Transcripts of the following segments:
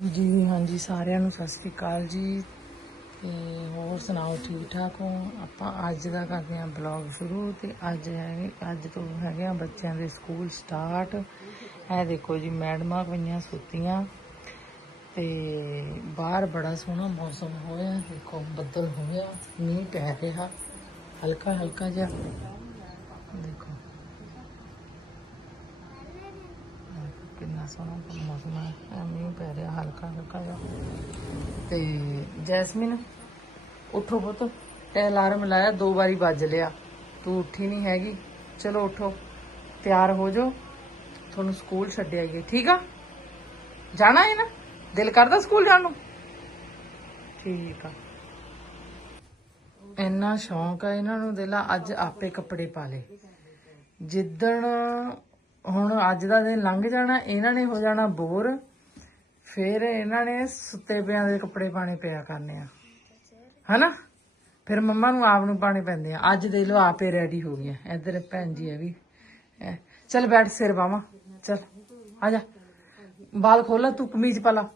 ਜੀ, ਹਾਂਜੀ, ਸਾਰਿਆਂ ਨੂੰ ਸਤਿ ਸ੍ਰੀ ਅਕਾਲ ਜੀ। ਤੇ ਹੋਰ ਸੁਣਾਓ ਠੀਕ ਠਾਕ ਹੋ? ਆਪਾਂ ਅੱਜ ਦਾ ਕਰਦੇ ਹਾਂ ਬਲੌਗ ਸ਼ੁਰੂ ਤੇ ਅੱਜ ਹੈਗੇ, ਅੱਜ ਤੋਂ ਹੈਗੇ ਆ ਬੱਚਿਆਂ ਦੇ ਸਕੂਲ ਸਟਾਰਟ ਇਹ ਦੇਖੋ ਜੀ, ਮੈਡਮਾਂ ਪਈਆਂ ਸੁੱਤੀਆਂ ਤੇ ਬਾਹਰ ਬੜਾ ਸੋਹਣਾ ਮੌਸਮ ਹੋਇਆ। ਦੇਖੋ, ਬੱਦਲ ਹੋਇਆ, ਮੀਂਹ ਪੈ ਰਿਹਾ ਹਲਕਾ ਹਲਕਾ ਜਿਹਾ। ਦੇਖੋ ਕਿੰਨਾ ਸੋਹਣਾ ਮੌਸਮ ਹੈ। ਐਂ ਪੈ ਰਿਹਾ, ਹਲਕਾ ਹਲਕਾ ਜਿਹਾ। ਤੇ ਜੈਸਮਿਨ, ਉੱਠੋ ਪੁੱਤ। ਤੇ ਅਲਾਰਮ ਲਾਇਆ, ਦੋ ਵਾਰੀ ਵੱਜ ਲਿਆ। ਤੂੰ ਉੱਠੀ ਨਹੀਂ ਹੈਗੀ। ਚਲੋ ਉੱਠੋ। ਤਿਆਰ ਹੋ ਜਾਓ। ਤੁਹਾਨੂੰ ਸਕੂਲ ਛੱਡ ਆਈਏ। ਠੀਕ ਆ? ਜਾਣਾ ਹੈ ਨਾ? ਦਿਲ ਕਰਦਾ ਸਕੂਲ ਜਾਣ ਨੂੰ? ਠੀਕ ਆ। ਇੰਨਾ ਸ਼ੌਂਕ ਆ ਇਹਨਾਂ ਨੂੰ ਦਿਲਾ ਅੱਜ ਆਪੇ ਕੱਪੜੇ ਪਾ ਲੇ ਜਿੱਦਣ ਹੁਣ ਅੱਜ ਦਾ ਦਿਨ ਲੰਘ ਜਾਣਾ ਇਹਨਾਂ ਨੇ ਹੋ ਜਾਣਾ ਬੋਰ ਫਿਰ ਇਹਨਾਂ ਨੇ ਸੁੱਤੇ ਪਿਆਂ ਦੇ ਕੱਪੜੇ ਪਾਣੇ ਪਿਆ ਕਰਨੇ ਆ। ਹਨਾ? ਫਿਰ ਮੰਮਾ ਨੂੰ ਆਪ ਨੂੰ ਪਾਣੇ ਪੈਂਦੇ ਆ। ਅੱਜ ਦੇ ਲੋ ਆਪੇ ਰੈਡੀ ਹੋ ਗਈਆਂ। ਇੱਧਰ ਭੈਣ ਜੀ ਹੈ ਵੀ। ਚੱਲ ਬੈਠ ਸਿਰ ਬਾਵਾ। ਚੱਲ ਆ ਜਾ। ਬਾਲ ਖੋਲਾ ਤੂੰ ਕਮੀਜ਼ ਪਾ ਲਾ।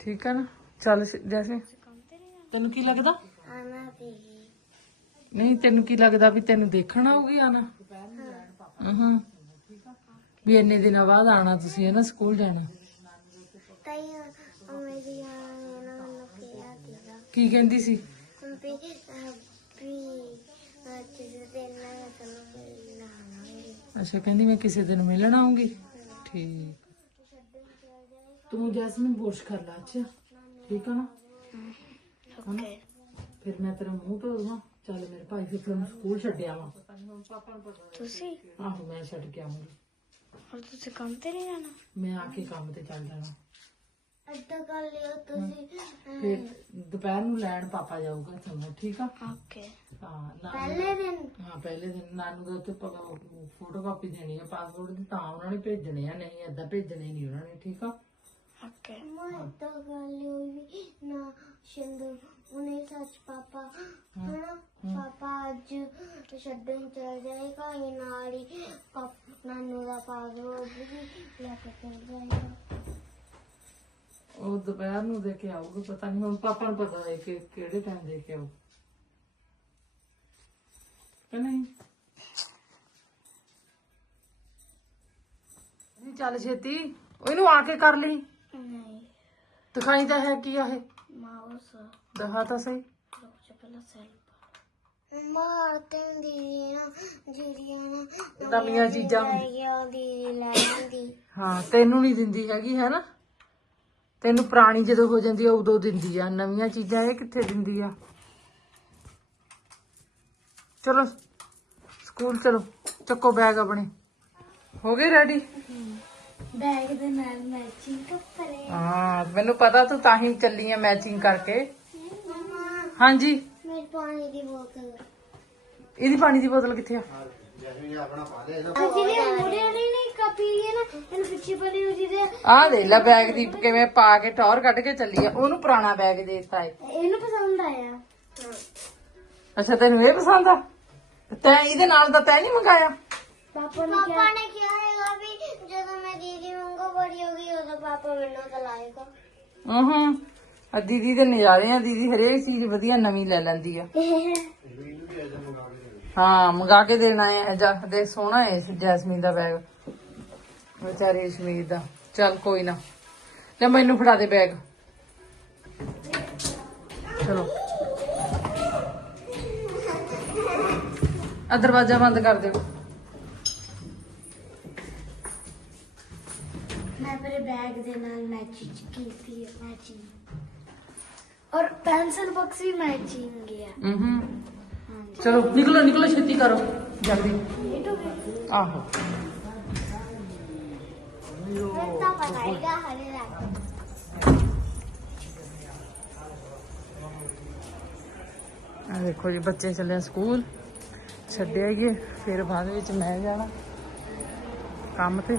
ਠੀਕ ਹੈ ਨਾ? ਚੱਲ ਜੈਸੇ। ਤੈਨੂੰ ਕੀ ਲੱਗਦਾ? ਨਹੀਂ ਤੈਨੂੰ ਕੀ ਲੱਗਦਾ ਵੀ ਤੈਨੂੰ ਦੇਖਣ ਆਉਗੀ ਆਣਾ ਹੂੰ ਵੀ ਇੰਨੇ ਦਿਨਾਂ ਬਾਅਦ ਆਣਾ ਤੁਸੀਂ ਹੈ ਨਾ ਸਕੂਲ ਜਾਣਾ। ਕੀ ਕਹਿੰਦੀ ਸੀ? ਅੱਛਾ ਕਹਿੰਦੀ ਮੈਂ ਕਿਸੇ ਦਿਨ ਮਿਲਣ ਆਉਂਗੀ। ਠੀਕ। ਤੂੰ ਜੈਸਮੀਨ ਬੁਰਸ਼ ਕਰ ਲਾ ਅੱਛਾ। ਠੀਕ ਆ ਨਾ? ਹਨਾ? ਫਿਰ ਮੈਂ ਤੇਰਾ ਮੂੰਹ ਧੋ ਦਵਾਂ। ਚੱਲ ਮੇਰੇ ਭਾਈ ਫਿਰ ਸਕੂਲ ਛੱਡਿਆ ਵਾ। ਤੁਸੀਂ? ਆਹੋ ਮੈਂ ਛੱਡ ਕੇ ਆਉਂਗੀ ਹੋਰ ਤੁਸੀਂ ਕੰਮ ਤੇ ਨਹੀਂ ਜਾਣਾ? ਮੈਂ ਆ ਕੇ ਕੰਮ ਤੇ ਚੱਲ ਜਾਣਾ। ਅੱਧਾ ਕਰ ਲਿਓ ਤੁਸੀਂ। ਫਿਰ ਦੁਪਹਿਰ ਨੂੰ ਲੈਣ ਪਾਪਾ ਜਾਊਗਾ ਤੁਹਾਨੂੰ ਠੀਕ ਆ? ਓਕੇ। ਹਾਂ ਨਾ- ਪਹਿਲੇ ਦਿਨ? ਹਾਂ ਪਹਿਲੇ ਦਿਨ। ਨਾਨੂ ਦਾ ਉੱਤੇ ਫੋਟੋ ਕਾਪੀ ਦੇਣੀ ਆ ਪਾਸਪੋਰਟ ਦੀ ਤਾਂ ਉਹਨਾਂ ਨੇ ਭੇਜਣੇ ਆ ਨਹੀਂ ਏਦਾਂ ਭੇਜਣੇ ਨਹੀਂ ਉਹਨਾਂ ਨੇ ਠੀਕ ਆ? ਓਕੇ। ਮੈਂ ਅੱਧਾ ਕਰ ਲਿਓ ਵੀ ਨਾ ਸ਼ਿੰਦੂ। ਉਹਨੇ ਸੱਚ ਪਾਪਾ ਹਨਾ ਪਾਪਾ ਅੱਜ ਛੱਡਣ ਚਲ ਜਾਏਗਾ ਇਹ ਨਾਲ ਹੀ ਪਾਪ- ਨਾਨੂ ਦਾ ਪਾਸਪੋਰਟ ਵੀ ਲੈ ਕੇ ਚਲ ਜਾਏਗਾ। ਉਹ ਦੁਪਹਿਰ ਨੂੰ ਦੇ ਕੇ ਆਊਗਾ ਪਤਾ ਨਹੀਂ ਹੁਣ ਪਾਪਾ ਨੂੰ ਪਤਾ ਹੈ ਕਿ ਕਿਹੜੇ ਟਾਈਮ ਦੇ ਕੇ ਆਊ। ਕਿ ਨਹੀਂ? ਨਹੀਂ ਚੱਲ ਛੇਤੀ। ਉਹਨੂੰ ਆ ਕੇ ਕਰ ਲਈ। ਨਹੀਂ। ਦਿਖਾਈ ਤਾਂ ਹੈ ਕੀ ਆ ਇਹ। ਦੀ ਨਾ ਜਿਹੜੀਆਂ ਨੇ ਨਵੀਆਂ ਚੀਜ਼ਾਂ ਆਈਆਂ ਦੀ ਲੈਂਦੀ ਹਾਂ ਤੈਨੂੰ ਨਹੀਂ ਦਿੰਦੀ ਹੈਗੀ ਹੈ ਨਾ ਤੈਨੂੰ ਪੁਰਾਣੀ ਜਦੋਂ ਹੋ ਜਾਂਦੀ ਆ ਉਦੋਂ ਦਿੰਦੀ ਆ। ਨਵੀਆਂ ਚੀਜ਼ਾਂ ਇਹ ਕਿੱਥੇ ਦਿੰਦੀ ਆ? ਚਲੋ ਸਕੂਲ ਚਲੋ। ਚੱਕੋ ਬੈਗ ਆਪਣੇ। ਹੋ ਗਏ ਰੈਡੀ ਬੈਗ ਦੇ ਨਾਲ ਮੈਚਿੰਗ ਕੱਪੜੇ। ਹਾਂ ਮੈਨੂੰ ਪਤਾ ਤੂੰ ਤਾਂ ਹੀ ਚੱਲੀ ਆ ਮੈਚਿੰਗ ਕਰਕੇ। ਮਮਾ ਹਾਂਜੀ। ਮੇਰੀ ਪਾਣੀ ਦੀ ਬੋਤਲ। ਇਹਦੀ ਪਾਣੀ ਦੀ ਬੋਤਲ ਕਿੱਥੇ ਆ? ਜਿਹੜੀ ਮੋੜੇ ਵਾਲੀ ਨਹੀਂ ਕਾਪੀ ਹੈ ਨਾ ਇਹਨੂੰ ਪਿੱਛੇ ਪੜੀ ਹੋਈ ਜਿਹਦੇ ਆਹ ਦੇ ਲੈ ਬੈਗ ਦੀ ਕਿਵੇਂ ਪਾ ਕੇ ਟੌਰ ਕੱਢ ਕੇ ਚੱਲੀ ਆ। ਉਹਨੂੰ ਪੁਰਾਣਾ ਬੈਗ ਦੇ ਦਿੱਤਾ ਏ। ਇਹਨੂੰ ਪਸੰਦ ਆਇਆ। ਅੱਛਾ ਤੈਨੂੰ ਇਹ ਪਸੰਦ ਆ? ਤੈਂ ਇਹਦੇ ਨਾਲ ਦਾ ਤੈਂ ਨਹੀਂ ਮੰਗਾਇਆ? ਪਾਪਾ ਨੇ ਪਾਪਾ ਨੇ ਕਿਹਾ ਦੀਦੀ ਹੋ ਗਈ, ਉਦੋਂ ਪਾਪਾ ਮੈਨੂੰ ਦਲਾਏਗਾ ਹੂੰ ਆ ਦੀਦੀ ਦੇ ਨਜ਼ਾਰੇ ਆ, ਦੀਦੀ ਹਰੇਕ ਚੀਜ਼ ਵਧੀਆ ਨਵੀਂ ਲੈ ਲੈਂਦੀ ਆ। ਹਾਂ, ਮੰਗਾ ਕੇ ਦੇਣਾ ਹੈ ਜਾ ਦੇ ਸੋਹਣਾ ਹੈ ਜੈਸਮੀਨ ਦਾ ਬੈਗ ਵਿਚਾਰੀ ਰਸ਼ਮੀਤ ਦਾ। ਚੱਲ ਕੋਈ ਨਾ, ਲੈ ਮੈਨੂੰ ਫੜਾ ਦੇ ਬੈਗ ਚਲੋ। ਆ ਦਰਵਾਜ਼ਾ ਬੰਦ ਕਰ ਦਿਓ ਮੈਂ ਮੇਰੇ ਬੈਗ ਦੇ ਨਾਲ ਮੈਚਿੰਗ ਕੀਤੀ ਹੈ ਮੈਚਿੰਗ ਔਰ ਪੈਨਸਲ ਬਾਕਸ ਵੀ ਮੈਚਿੰਗ ਹੈ ਹੂੰ ਚਲੋ ਨਿਕਲੋ ਨਿਕਲੋ ਛੇਤੀ ਕਰੋ ਜਲਦੀ ਇਹ ਤੋਂ ਫਿਰ ਆਹੋ ਤਾਂ ਪਤਾਏਗਾ ਹਰੇ ਰੰਗ ਆ ਦੇਖੋ ਜੀ ਬੱਚੇ ਚੱਲੇ ਆ ਸਕੂਲ ਛੱਡੇ ਆਈਏ ਫਿਰ ਬਾਅਦ ਵਿੱਚ ਮੈਂ ਜਾਣਾ ਕੰਮ ਤੇ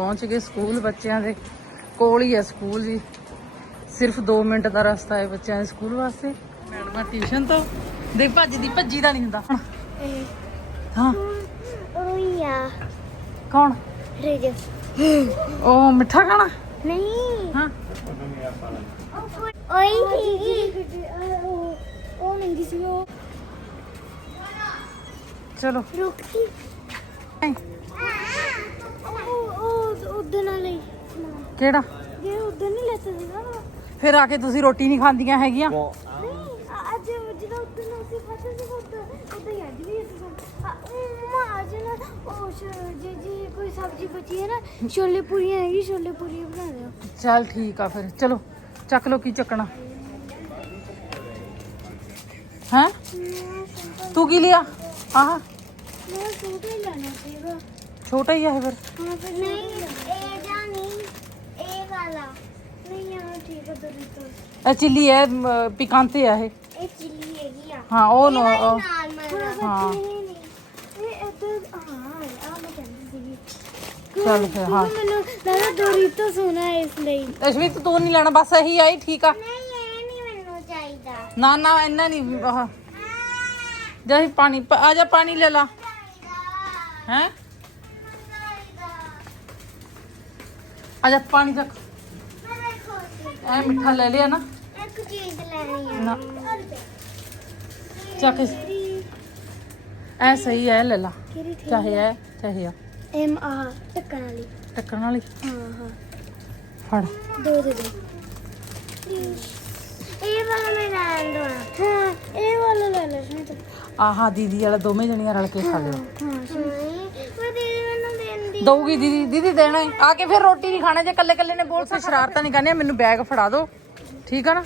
ਪਹੁੰਚ ਗਏ ਸਕੂਲ ਬੱਚਿਆਂ ਦੇ ਕੋਲ ਹੀ ਹੈ ਸਕੂਲ ਜੀ। ਸਿਰਫ 2 ਮਿੰਟ ਦਾ ਰਸਤਾ ਹੈ ਬੱਚਿਆਂ ਦੇ ਸਕੂਲ ਵਾਸਤੇ। ਮੈਡਮ ਮੈਂ ਟਿਊਸ਼ਨ ਤੋਂ? ਦੇ ਭੱਜਦੀ ਭੱਜੀ ਦਾ ਨਹੀਂ ਹੁੰਦਾ। ਹੁਣ ਇਹ ਹਾਂ ਕੌਣ? ਰੇਜ। ਉਹ ਮਿੱਠਾ ਖਾਣਾ? ਨਹੀਂ। ਹਾਂ। ਓਈ ਸੀਗੀ ਉਹ ਨਹੀਂ ਸੀ ਉਹ। ਚਲੋ। ਰੁਕ ਗਈ ਉਹ। ਉਹ ਉਦੋਂ ਨਾਲ ਹੀ ਕਿਹੜਾ ਜੇ ਉਦੋਂ ਨਹੀਂ ਲੈਤਾ ਸੀਗਾ ਨਾ ਫਿਰ ਆ ਕੇ ਤੁਸੀਂ ਰੋਟੀ ਨਹੀਂ ਖਾਂਦੀਆਂ ਹੈਗੀਆਂ ਨਹੀਂ ਅ- ਅੱਜ ਜਦੋਂ ਉਦੋਂ ਨਾਲ ਅਸੀਂ ਖਾਤੇ ਸੀ ਉਦੋਂ ਉਦੋਂ ਹੀ ਅੱਜ ਵੀ ਅਸੀਂ ਮਮਾ ਅੱਜ ਨਾ ਉਹ ਸ਼- ਜੇ ਜੀ ਕੋਈ ਸਬਜ਼ੀ ਬਚੀ ਹੈ ਨਾ ਛੋਲੇ ਪੂਰੀਆਂ ਹੈਗੀ ਛੋਲੇ ਪੂਰੀਆਂ ਬਣਾ ਦਿਓ ਚੱਲ ਠੀਕ ਆ ਫਿਰ ਚਲੋ ਚੱਕ ਲੋ ਕੀ ਚੱਕਣਾ ਹੈ ਤੂੰ ਕੀ ਲਿਆ ਆਹ ਮੈਂ ਸੂਟ ਹੀ ਲੈਣਾ ਸੀਗਾ ਛੋਟਾ ਹੀ ਆ ਇਹ ਫਿਰ ਹਾਂ ਫਿਰ ਨਹੀਂ ਇਹ ਜਾਂ ਨਹੀਂ ਇਹ ਵਾਲਾ ਨਹੀਂ ਆ ਠੀਕ ਹੈ ਦੋਰੀ ਤੋਂ ਇਹ ਚਿੱਲੀ ਹੈ ਪਿਕਾਂਤੇ ਆ ਇਹ ਇਹ ਚਿੱਲੀ ਹੈਗੀ ਆ ਹਾਂ ਉਹ ਨੋ ਉਹ- ਨਾਲ ਮੈਂ ਹਾਂ। ਇਹ ਇੱਧਰ ਹਾਂ ਆ ਮੈਂ ਕਹਿੰਦੀ ਸੀਗੀ ਚੱਲ ਫਿਰ ਹਾਂ ਕਿਉਂਕਿ ਮੈਨੂੰ ਦਾਦਾ ਦੋਰੀਤੋ ਸੁਣਾ ਹੈ ਇਸ ਲਈ ਅਸ਼ਵਿਤ ਤੂੰ ਨਹੀਂ ਲੈਣਾ ਬਸ ਇਹੀ ਆਈ ਠੀਕ ਆ ਨਹੀਂ ਇਹ ਨਹੀਂ ਮੈਨੂੰ ਚਾਹੀਦਾ ਨਾ ਨਾ ਇੰਨਾ ਨਹੀਂ ਆਹ ਜਾ ਅਸੀਂ ਪਾਣੀ ਪ- ਆ ਜਾ ਪਾਣੀ ਲੈ ਲਾ ਚਾਹੀਦਾ ਹੈ ਆ ਜਾ ਪਾਣੀ ਦੇਖੋ ਐ ਮਿੱਠਾ ਲੈ ਲਿਆ ਨਾ। ਇੱਕ ਚੀਜ਼ ਲੈਣੀ ਹੈ ਨਾ। ਚੱਕ ਐ ਸਹੀ ਐ ਲੈ ਲਾ। ਕਿਹੜੀ ਠੀਕ ਚਾਹੇ ਐ ਚਾਹੇ ਆ। ਐਮ ਆ ਟੱਕਣ ਵਾਲੀ। ਟੱਕਣ ਵਾਲੀ? ਹਾਂ ਹਾਂ। ਫੜ। ਦੋ ਦੇ ਦੇ। ਇਹ ਵਾਲਾ ਮੈਂ ਲੈਣ ਦੋ ਹਾਂ ਇਹ ਵਾਲਾ ਲੈ ਲੈ। ਤੂੰ ਆਹਾ ਦੀਦੀ ਵਾਲਾ ਦੋਵੇਂ ਜਣੀਆਂ ਰਲ ਕੇ ਖਾ ਲਿਓ। ਹਾਂ ਸੁਣ ਮੈਂ ਦੀਦੀ ਮੈਨੂੰ ਦੇਂਦੀ ਦਊਗੀ ਦੀਦੀ ਦੀਦੀ ਦੇਣਾ ਹੈ। ਆ ਕੇ ਫਿਰ ਰੋਟੀ ਨਹੀਂ ਖਾਣੇ ਜੇ ਕੱਲੇ ਕੱਲੇ ਨੇ ਬੋਲ ਸੇ ਸ਼ਰਾਰਤਾਂ ਨਹੀਂ ਕਰਨੀਆਂ ਮੈਨੂੰ ਬੈਗ ਫੜਾ ਦਿਓ। ਠੀਕ ਆ ਨਾ?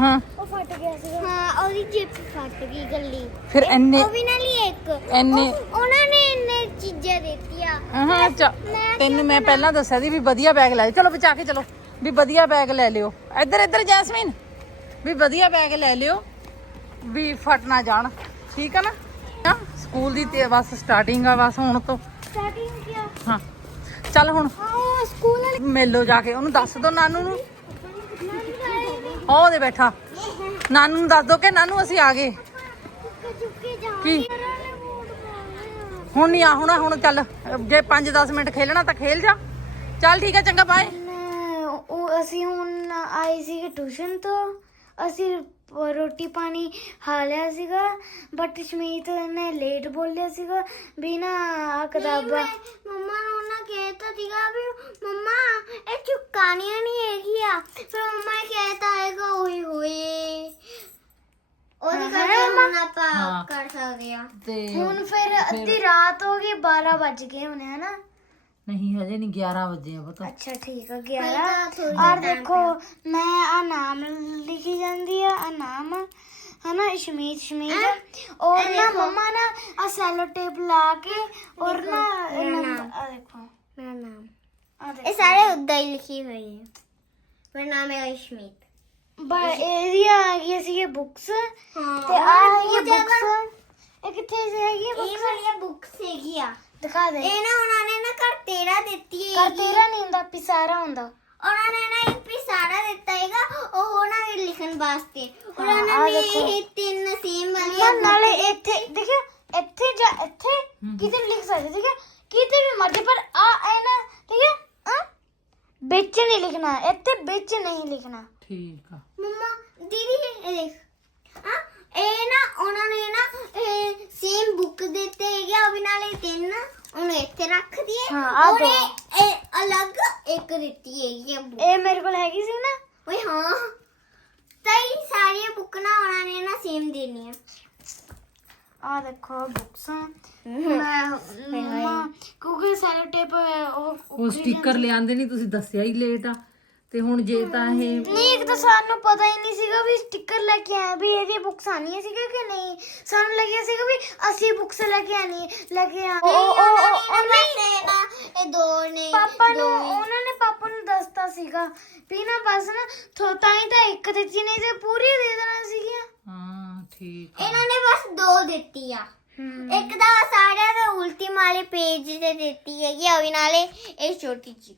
ਹਾਂ। ਉਹ ਫਟ ਗਿਆ ਸੀ ਹਾਂ ਉਹਦੀ ਜਿੱਪ ਫਟ ਗਈ ਗੱਲੀ। ਫਿਰ ਐਨੇ ਉਹ ਵੀ ਨਾਲ ਹੀ ਇੱਕ। ਐਨੇ ਉਹ- ਉਹਨਾਂ ਨੇ ਇੰਨੇ ਚੀਜ਼ਾਂ ਦਿੱਤੀਆਂ। ਹਾਂ ਚਾ ਤੈਨੂੰ ਮੈਂ ਪਹਿਲਾਂ ਦੱਸਿਆ ਸੀ ਵੀ ਵਧੀਆ ਬੈਗ ਲੈ ਚਲੋ ਬਚਾ ਕੇ ਚਲੋ। ਵੀ ਵਧੀਆ ਬੈਗ ਲੈ ਲਿਓ। ਇੱਧਰ ਇੱਧਰ ਜੈਸਮੀਨ। ਵੀ ਵਧੀਆ ਬੈਗ ਲੈ ਲਿਓ। ਵੀ ਫਟ ਨਾ ਜਾਣ। ਠੀਕ ਆ ਨਾ? ਸਕੂਲ ਦੀ ਤੇ ਬਸ ਸਟਾਰਟਿੰਗ ਆ ਬਸ ਹੁਣ ਤੋਂ। ਸਟਾਰਟਿੰਗ ਕਿਆ? ਹਾਂ। ਚੱਲ ਹੁਣ ਹਾਂ ਸਕੂਲ ਵਾਲੇ ਮੇਲੋ ਜਾ ਕੇ ਉਹਨੂੰ ਦੱਸ ਦੋ ਨਾਨੂ ਨੂੰ। ਉਹ ਦੇ ਬੈਠਾ। ਨਾਨੂ ਨੂੰ ਦੱਸ ਦੋ ਕਿ ਨਾਨੂ ਅਸੀਂ ਆ ਗਏ। ਕੀ? ਹੁਣ ਨਹੀਂ ਆ ਹੁਣ ਹੁਣ ਚੱਲ। ਜੇ 5-10 ਮਿੰਟ ਖੇਲਣਾ ਤਾਂ ਖੇਲ ਜਾ। ਚੱਲ ਠੀਕ ਹੈ ਚੰਗਾ ਬਾਏ ਉਹ ਅਸੀਂ ਹੁਣ ਆਏ ਸੀਗੇ ਟਿਊਸ਼ਨ ਤੋਂ। ਅਸੀਂ ਰੋਟੀ ਪਾਣੀ ਖਾ ਲਿਆ ਸੀਗਾ ਬਟ ਸ਼ਮੀਤ ਨੇ ਲੇਟ ਬੋਲਿਆ ਸੀਗਾ ਵੀ ਨਾ ਆ ਕਿਤਾਬਾਂ ਮੰਮਾ ਨੂੰ ਨਾ ਕਹਿਤਾ ਸੀਗਾ ਵੀ ਮੰਮਾ ਇਹ ਚੁਕਾਨੀਆਂ ਨਹੀਂ ਹੈਗੀ ਆ ਫਿਰ ਮੰਮਾ ਨੇ ਕਹਿਤਾ ਹੈਗਾ ਓਏ ਹੋਏ ਉਹਦੇ ਕਰਕੇ ਹੁਣ ਆਪਾਂ ਹਾਂ। ਕਰ ਸਕਦੇ ਆ ਤੇ ਹੁਣ ਫਿਰ ਅੱਧੀ ਰਾਤ ਹੋ ਗਈ 12 ਵੱਜ ਗਏ ਹੋਣੇ ਹਨਾ? नहीं हजे नहीं ग्यारह बजे है बताओ। अच्छा ठीक है ग्यारह। तो और देखो मैं अनाम लिखी जाती है अनाम है ना शमीज शमीज हाँ। और ना मम्मा ना और सेलो टेप ला के और ना मेरा नाम। देखो। मेरा नाम। ये सारे उद्दा ही लिखी हुई है। मेरा नाम है अश्मित एरिया ये सी ये बुक्स हाँ। ते आ हाँ, ये बुक्स ਇਹ ਕਿੱਥੇ ਹੈਗੀ ਬੁੱਕਸ ਇਹ ਵਾਲੀਆਂ ਬੁੱਕਸ ਹੈਗੀਆਂ ਦਿਖਾ ਦੇ ਇਹ ਨਾ ਉਹਨਾਂ ਨੇ ਘਰ ਤੇਰਾ ਦਿੱਤੀ ਹੈ ਕਰ ਤੇਰਾ ਨਹੀਂ ਹੁੰਦਾ ਪਿਸਾਰਾ ਹੁੰਦਾ। ਉਹਨਾਂ ਨੇ ਨਾ ਇੱਕ ਪਿਸਾਰਾ ਦਿੱਤਾ ਹੈਗਾ ਉਹ ਨਾ ਇਹ ਲਿਖਣ ਵਾਸਤੇ। ਉਹਨਾਂ ਆਹ ਨੇ ਦੇਖੋ। ਇਹ ਤਿੰਨ ਸੇਮ ਵਾਲੀਆਂ ਨਾਲੇ ਇੱਥੇ ਦੇਖਿਓ ਇੱਥੇ ਜਾ ਇੱਥੇ ਕਿਤੇ ਵੀ ਲਿਖ ਸਕਦੇ ਠੀਕ ਹੈ? ਕਿਤੇ ਵੀ ਮਰਜ਼ੀ ਪਰ ਆ ਐ ਨਾ ਠੀਕ ਹੈ? ਹਾਂ? ਵਿੱਚ ਨਹੀਂ ਲਿਖਣਾ ਇੱਥੇ ਵਿੱਚ ਨਹੀਂ ਲਿਖਣਾ। ਠੀਕ ਆ ਮੰਮਾ ਦੀਦੀ ਇਹ ਦੇਖ ਹਾਂ ਇਹ ਨਾ ਉਹਨਾਂ ਨੇ ਨਾ ਇਹ ਸੇਮ ਬੁੱਕ ਦਿੱਤੇ ਹੈਗੇ ਆ ਵੀ ਨਾਲੇ ਤਿੰਨ ਉਹਨੂੰ ਇੱਥੇ ਰੱਖ ਦਈਏ ਹਾਂ, ਆਹ ਔਰ ਦੋ। ਇਹ ਇਹ ਅਲੱਗ ਇੱਕ ਦਿੱਤੀ ਹੈਗੀ ਆ book। ਇਹ ਮੇਰੇ ਕੋਲ ਹੈਗੀ ਸੀ ਨਾ ਓਏ ਹਾਂ ਤਈ ਸਾਰੀਆਂ ਬੁੱਕ ਨਾ ਉਹਨਾਂ ਨੇ ਨਾ ਸੇਮ ਦੇਣੀਆਂ ਆ ਦੇਖੋ ਬੁక్స్ ਮੈਂ ਮੰਮਾ ਕਿਉਂਕਿ ਉਹ ਉਹ ਸਟicker ਲਿਆਂਦੇ ਨਹੀਂ ਤੁਸੀਂ ਦੱਸਿਆ ਹੀ ਲੇਟ ਆ। ਤੇ ਹੁਣ ਜੇ ਤਾਂ ਇਹ ਨਹੀਂ ਇੱਕ ਤਾਂ ਸਾਨੂੰ ਪਤਾ ਹੀ ਨਹੀਂ ਸੀਗਾ ਵੀ ਸਟicker ਲੈ ਕੇ ਆਏ ਵੀ ਇਹਦੀ ਬੁੱਕਸ ਆਣੀਆਂ ਸੀਗਾ ਕਿ ਨਹੀਂ। ਸਾਨੂੰ ਲੱਗਿਆ ਸੀਗਾ ਵੀ ਅਸੀਂ ਬੁੱਕਸ ਲੈ ਕੇ ਆਣੀ ਲੈ ਕੇ ਆ ਉਹ ਉਹ ਨਹੀਂ ਇਹ ਦੋ ਨੇ ਪਾਪਾ ਨੂੰ ਉਹਨਾਂ ਨੇ ਪਾਪਾ ਨੂੰ ਦੱਸਤਾ ਸੀਗਾ ਵੀ ਨਾ ਬਸ ਨਾ ਥੋਤਾ ਹੀ ਤਾਂ ਇੱਕ ਦਿੱਤੀ ਨਹੀਂ ਤੇ ਪੂਰੀ ਦੇ ਦੇਣਾ ਸੀਗੀਆਂ। ਹਾਂ ਠੀਕ ਆ। ਇਹਨਾਂ ਨੇ ਬਸ ਦੋ ਦਿੱਤੀ ਆ ਇੱਕ ਤਾਂ ਸਾਰਿਆਂ ਦੇ ਉਲਟੀ ਵਾਲੇ ਪੇਜ ਤੇ ਦਿੱਤੀ ਹੈਗੀ ਆ ਵੀ ਨਾਲੇ ਇਹ ਛੋਟੀ ਜਿਹੀ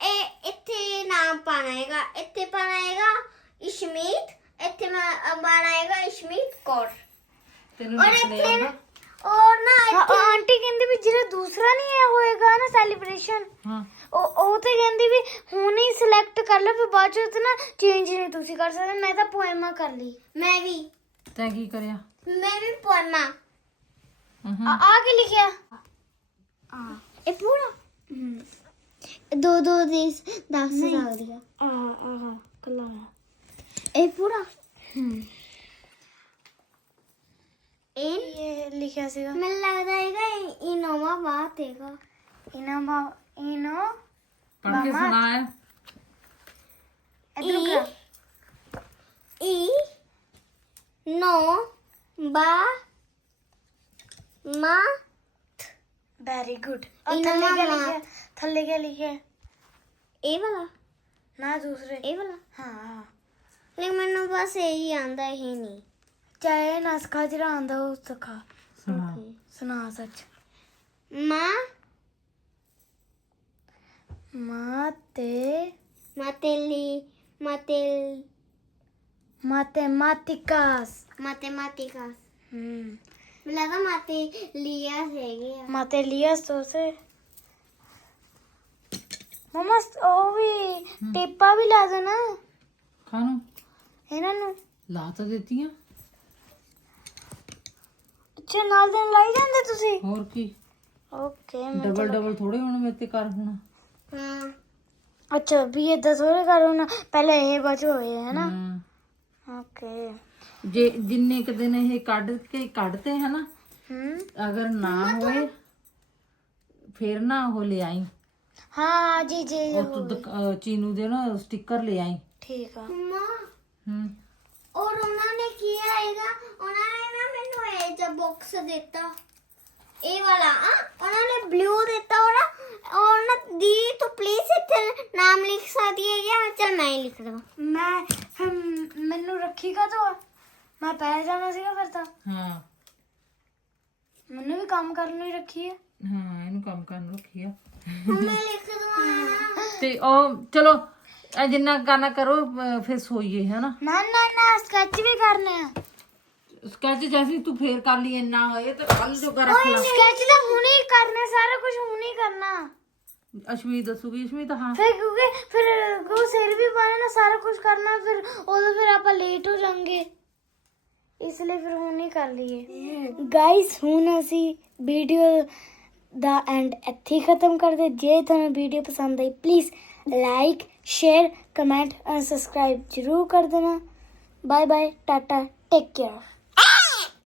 ਇਹ ਇੱਥੇ ਨਾਮ ਪਾਣਾ ਹੈਗਾ। ਇੱਥੇ ਪਾਣਾ ਹੈਗਾ ਇਸ਼ਮੀਤ ਇੱਥੇ ਮੈਂ ਇਸ਼ਮੀਤ ਕੌਰ। ਤੈਨੂੰ ਔਰ ਇੱਥੇ ਆਉਂਦਾ। ਔਰ ਨਾ ਉਹ ਆਂਟੀ ਕਹਿੰਦੀ ਵੀ ਜਿਹੜਾ ਦੂਸਰਾ ਨਹੀਂ ਹੈ ਹੋਏਗਾ ਨਾ ਸੈਲੀਬ੍ਰੇਸ਼ਨ ਹਾਂ। ਉਹ ਉਹ ਤੇ ਕਹਿੰਦੀ ਵੀ ਹੁਣ ਹੀ ਸਿਲੈਕਟ ਕਰ ਲਓ ਫਿਰ ਬਾਅਦ ਚ ਨਾ ਚੇਂਜ ਨਹੀਂ ਤੁਸੀਂ ਕਰ ਸਕਦੇ ਮੈਂ ਤਾਂ ਪੋਇਮਾ ਕਰ ਲਈ। ਮੈਂ ਵੀ। ਤੈਂ ਕੀ ਕਰਿਆ? ਮੈਂ ਵੀ ਹੂੰ ਆ ਆ ਕੇ ਲਿਖਿਆ? ਆ। ਇਹ ਪੂਰਾ? ਦੋ ਦੋ ਦੇ ਦੱਸ ਸਕਦੀ ਆ। ਆ ਆ ਕੱਲਾ ਇਹ ਪੂਰਾ? ਇਹ? ਲਿਖਿਆ ਸੀਗਾ। ਮੈਨੂੰ ਲੱਗਦਾ ਹੈਗਾ ਇਹ- ਇਹ ਨਵਾਂ ਬਾਤ ਹੈਗਾ। ਇਨਾ ਬਾ ਇਨੋ ਪੜ੍ਹ ਕੇ ਸੁਣਾਇਆ ਇਧਰ ਈ। ਕਰ ਈ। ਨੋ ਬਾ ਮਾ ਵੈਰੀ ਗੁੱਡ ਇਨੋ ਥੱਲੇ ਕੀ ਮਾਮਾ। ਲਿਖਿਆ ਥੱਲੇ ਕੀ ਲਿਖਿਆ ਇਹ ਵਾਲਾ ਨਾ ਦੂਸਰੇ ਇਹ ਵਾਲਾ ਹਾਂ ਹਾਂ ਲੇਕਿਨ ਮੈਨੂੰ ਬਸ ਇਹੀ ਆਂਦਾ ਹੀ ਨਹੀਂ ਚਾਹੇ ਨਾ ਸਿਖਾ ਜਿਹੜਾ ਆਂਦਾ ਉਹ ਸਿਖਾ ਸੁਣਾ ਸੁਣਾ ਸੱਚ ਮਾ ਮਾਤੇ mateli matel matemáticas ਹਮ me la da matelia ਹੈਗੇ ਆ materias ਦੋਸੇ ਮਮਾ ਉਹ ਵੀ ਟੇਪਾ ਵੀ ਲਾ ਦੇਣਾ ਖਾਨੂੰ ਇਹਨਾਂ ਨੂੰ ਲਾ ਤਾਂ ਦਿੱਤੀਆਂ ਅੱਛਾ ਨਾਲ ਦਿਨ ਲਾਈ ਜਾਂਦੇ ਤੁਸੀਂ ਹੋਰ ਕੀ ਓਕੇ ਡਬਲ ਡਬਲ ਥੋੜੇ ਹੁਣ ਮੇਰੇ ਤੇ ਕਰ ਹੁਣ ਹਾਂ ਅੱਛਾ ਵੀ ਇਦਾਂ ਥੋੜੇ ਕਰੋ ਨਾ ਪਹਿਲੇ ਇਹ ਬਚ ਹੋਏ ਹੈ ਨਾ। ਓਕੇ ਜੇ ਜਿੰਨੇ ਕ ਦਿਨ ਇਹ ਕੱਢ ਕੇ ਕੱਢਤੇ ਹਨਾ ਹਮ ਅਗਰ ਨਾ ਹੋਏ ਫਿਰ ਨਾ ਉਹ ਲੈ ਆਈ। ਹਾਂ ਜੀ ਜੀ ਉਹ ਤੂੰ ਦੁਕ- ਅਹ ਚੀਨੂ ਦੇ ਨਾ ਸਟicker ਲੈ ਆਈ। ਠੀਕ ਆ। ਮਾਂ ਹੂੰ। ਔਰ ਉਹਨਾਂ ਨੇ ਕੀ ਆਏਗਾ? ਉਹਨਾਂ ਨੇ ਨਾ ਮੈਨੂੰ ਇਹ ਜਿਹਾ ਬਾਕਸ ਦਿੱਤਾ। ਇਹ ਵਾਲਾ ਆ ਉਹਨਾਂ ਨੇ ਬਲੂ ਦਿੱਤਾ ਔਰ ਔਰ ਨਾ ਦੀ ਤੂੰ ਪਲੀਜ਼ ਇੱਥੇ ਨਾਮ ਲਿਖ ਸਕਦੀ ਹੈ ਜਾਂ ਚਲ ਮੈਂ ਹੀ ਲਿਖ ਦਵਾਂ ਮੈਂ ਮੈਨੂੰ ਰੱਖੀ ਕਾ ਤੋ ਮੈਂ ਪੈ ਜਾਣਾ ਸੀਗਾ ਫਿਰ ਤਾਂ ਹਾਂ ਮੈਨੂੰ ਵੀ ਕੰਮ ਕਰਨ ਨੂੰ ਹੀ ਰੱਖੀ ਹੈ ਹਾਂ ਇਹਨੂੰ ਕੰਮ ਕਰਨ ਨੂੰ ਰੱਖੀ ਆ ਹੁਣ ਮੈਂ ਲਿਖ ਦਵਾਂ ਤੇ ਉਹ ਚਲੋ ਇਹ ਜਿੰਨਾ ਕਰਨਾ ਕਰੋ ਅਹ ਫਿਰ ਸੋਈਏ ਹਨਾ ਨਾ ਨਾ ਨਾ ਸਕੈਚ ਵੀ ਕਰਨੇ ਆ ਸਕੈਚ ਜੈਸੀ ਤੂੰ ਫੇਰ ਕਰ ਲਈ ਇੰਨਾ ਇਹ ਤਾਂ ਕੱਲ ਜੋ ਕਰ ਰੱਖ ਲਾ ਸਕੈਚ ਤਾਂ ਹੁਣੇ ਹੀ ਕਰਨੇ ਸਾਰਾ ਕੁਝ ਹੁਣੇ ਹੀ ਕਰਨਾ ਅਸ਼ਮੀਤ ਦੱਸੂਗੀ ਅਸ਼ਮੀਤ ਹਾਂ ਫਿਰ ਕਿਉਂਕਿ ਫਿਰ ਉਹ ਸਿਰ ਵੀ ਪਾਣਾ ਸਾਰਾ ਕੁਝ ਕਰਨਾ ਫਿਰ ਉਦੋਂ ਫਿਰ ਆਪਾਂ ਲੇਟ ਹੋ ਜਾਾਂਗੇ ਇਸ ਲਈ ਫਿਰ ਹੁਣ ਹੀ ਕਰ ਲਈਏ। ਗਾਇਸ ਹੁਣ ਅਸੀਂ ਵੀਡੀਓ ਦਾ ਐਂਡ ਇੱਥੇ ਖਤਮ ਕਰਦੇ ਜੇ ਤੁਹਾਨੂੰ ਵੀਡੀਓ ਪਸੰਦ ਆਈ please like share comment and subscribe ਜਰੂਰ ਕਰ ਦੇਣਾ। Bye bye tata take care